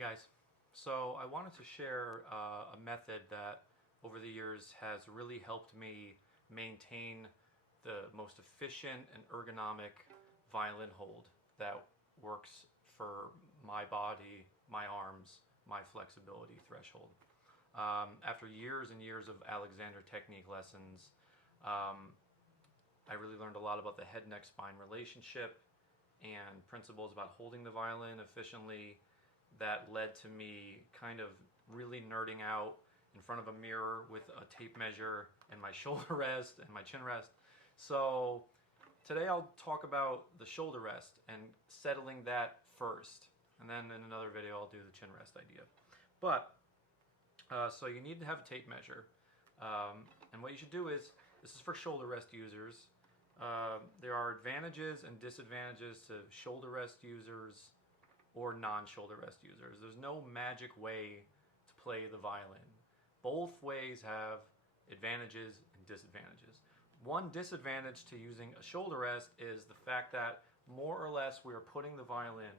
guys, so I wanted to share a method that over the years has really helped me maintain the most efficient and ergonomic violin hold that works for my body, my arms, my flexibility threshold. After years and years of Alexander technique lessons, I really learned a lot about the head-neck-spine relationship and principles about holding the violin efficiently that led to me kind of really nerding out in front of a mirror with a tape measure and my shoulder rest and my chin rest. So today I'll talk about the shoulder rest and settling that first, and then in another video I'll do the chin rest idea. But so you need to have a tape measure, and what you should do is, this is for shoulder rest users. There are advantages and disadvantages to shoulder rest users or non-shoulder rest users. There's no magic way to play the violin. Both ways have advantages and disadvantages. One disadvantage to using a shoulder rest is the fact that more or less we are putting the violin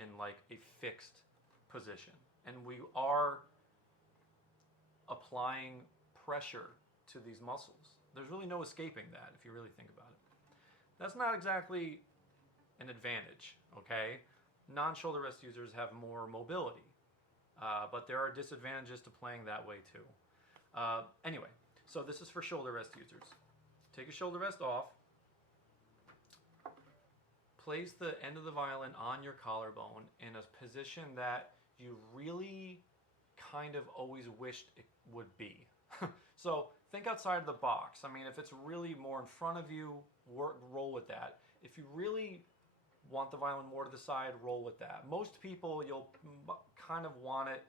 in like a fixed position, and we are applying pressure to these muscles. There's really no escaping that if you really think about it. That's not exactly an advantage, okay? Non-shoulder rest users have more mobility, but there are disadvantages to playing that way too. Anyway, so this is for shoulder rest users. Take a shoulder rest off, place the end of the violin on your collarbone in a position that you really kind of always wished it would be. So think outside of the box. I mean, if it's really more in front of you, roll with that. If you really want the violin more to the side, roll with that. Most people, you'll kind of want it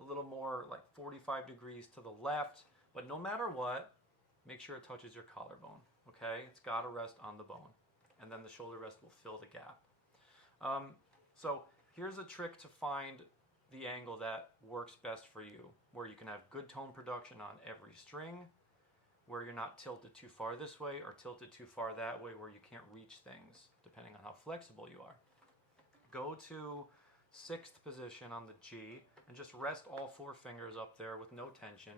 a little more like 45 degrees to the left, but no matter what, make sure it touches your collarbone, okay? It's got to rest on the bone, and then the shoulder rest will fill the gap. So here's a trick to find the angle that works best for you, where you can have good tone production on every string, where you're not tilted too far this way or tilted too far that way, where you can't reach things depending on how flexible you are. Go to 6th position on the G and just rest all 4 fingers up there with no tension,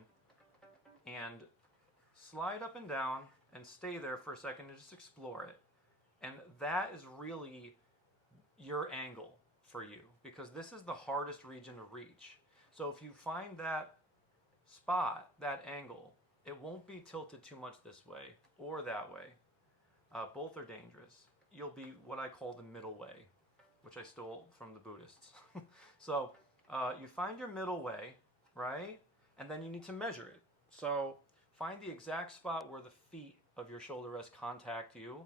and slide up and down and stay there for a second and just explore it. And that is really your angle for you, because this is the hardest region to reach. So if you find that spot, that angle, it won't be tilted too much this way or that way. Both are dangerous. You'll be what I call the middle way, which I stole from the Buddhists. So you find your middle way, right? And then you need to measure it. So find the exact spot where the feet of your shoulder rest contact you,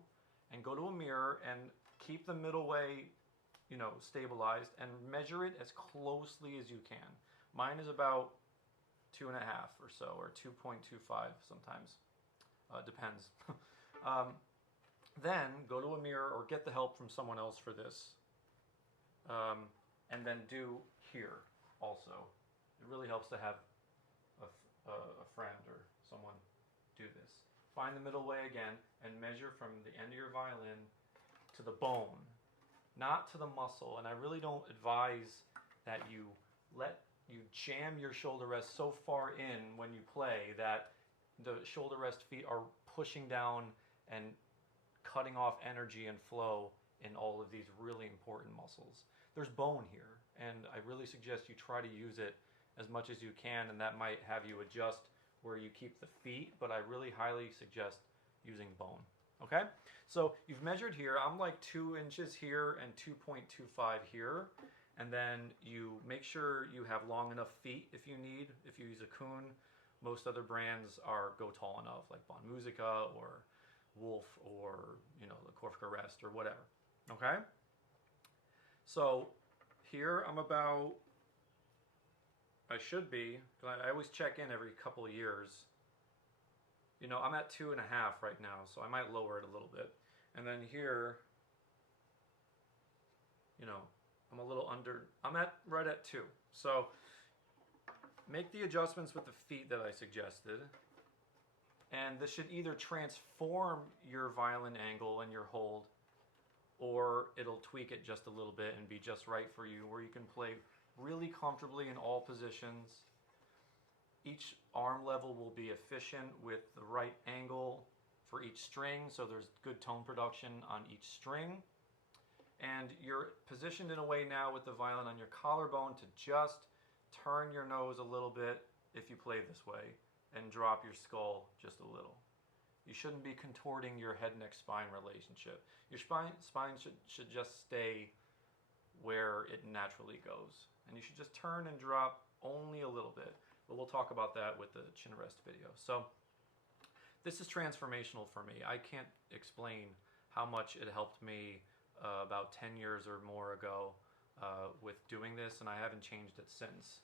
and go to a mirror and keep the middle way, stabilized, and measure it as closely as you can. Mine is about 2.5 or so, or 2.25 sometimes. Depends. Then go to a mirror or get the help from someone else for this. And then do here also. It really helps to have a friend or someone do this. Find the middle way again and measure from the end of your violin to the bone, not to the muscle. And I really don't advise that you jam your shoulder rest so far in when you play that the shoulder rest feet are pushing down and cutting off energy and flow in all of these really important muscles. There's bone here, and I really suggest you try to use it as much as you can, and that might have you adjust where you keep the feet, but I really highly suggest using bone. Okay, so you've measured here. I'm like 2 inches here and 2.25 here. And then you make sure you have long enough feet if you need. If you use a Kuhn, most other brands go tall enough, like Bon Musica or Wolf or the Corsica Rest or whatever. Okay? So here I'm about, I should be, because I always check in every couple of years. I'm at 2.5 right now, so I might lower it a little bit. And then here, I'm a little under, right at 2. So make the adjustments with the feet that I suggested. And this should either transform your violin angle and your hold, or it'll tweak it just a little bit and be just right for you, where you can play really comfortably in all positions. Each arm level will be efficient with the right angle for each string, so there's good tone production on each string. And you're positioned in a way now with the violin on your collarbone to just turn your nose a little bit if you play this way and drop your skull just a little. You shouldn't be contorting your head-neck-spine relationship. Your spine should just stay where it naturally goes. And you should just turn and drop only a little bit. But we'll talk about that with the chin rest video. So this is transformational for me. I can't explain how much it helped me about 10 years or more ago with doing this, and I haven't changed it since.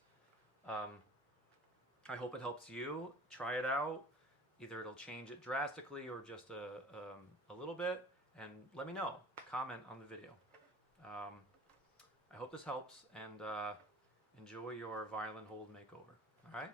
I hope it helps you. Try it out. Either it'll change it drastically or just a little bit, and let me know. Comment on the video. I hope this helps, and enjoy your violin hold makeover. All right?